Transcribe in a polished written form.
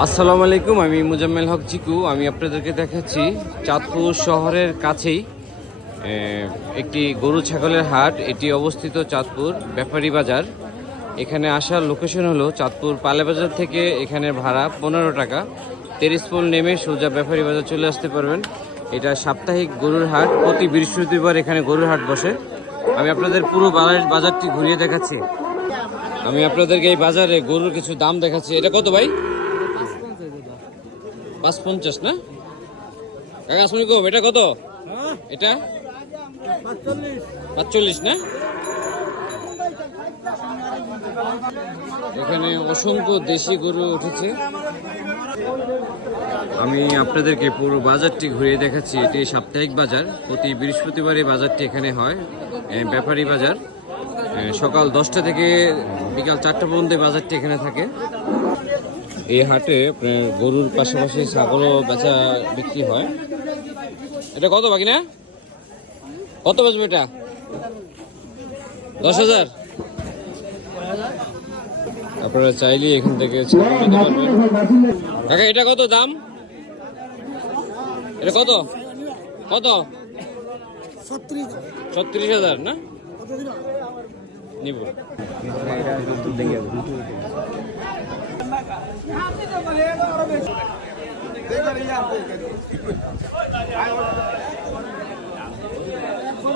আসসালামু আলাইকুম, আমি মুজাম্মেল হক চিকু। আমি আপনাদেরকে দেখাচ্ছি চাঁদপুর শহরের কাছেই একটি গরু ছাগলের হাট। এটি অবস্থিত চাঁদপুর ব্যাপারী বাজার। এখানে আসার লোকেশন হলো চাঁদপুর পালে বাজার থেকে এখানে ভাড়া 15 টাকা। তেরিসপোল নেমে সোজা ব্যাপারী বাজার চলে আসতে পারবেন। এটা সাপ্তাহিক গরুর হাট, প্রতি বৃহস্পতিবার এখানে গরুর হাট বসে। আমি আপনাদের পুরো বাজারটি ঘুরিয়ে দেখাচ্ছি। আমি আপনাদেরকে এই বাজারে গরুর কিছু দাম দেখাচ্ছি। এটা কত ভাই? 550 না কাকা? শুনি কম, এটা কত? এটা 45 না? এখানে অসংখ্য দেশি গরু উঠেছে। আমি আপনাদেরকে পুরো বাজারটি ঘুরিয়ে দেখাচ্ছি। এটি সাপ্তাহিক বাজার, প্রতি বৃহস্পতিবার এই বাজারটি এখানে হয়। ব্যাপারী বাজার সকাল 10টা থেকে বিকাল 4টা পর্যন্ত বাজারটি এখানে থাকে। এই হাটে গরুর পাশাপাশি ছাগলও বেচা বিক্রি হয়। এটা কত বাকি না? কত বাজবে এটা? 10,000। আপনারা চাইলে এখান থেকে ছাগল নিতে পারবেন। কাকা এটা কত দাম? এটা কত কত? 36,000 না? নিব।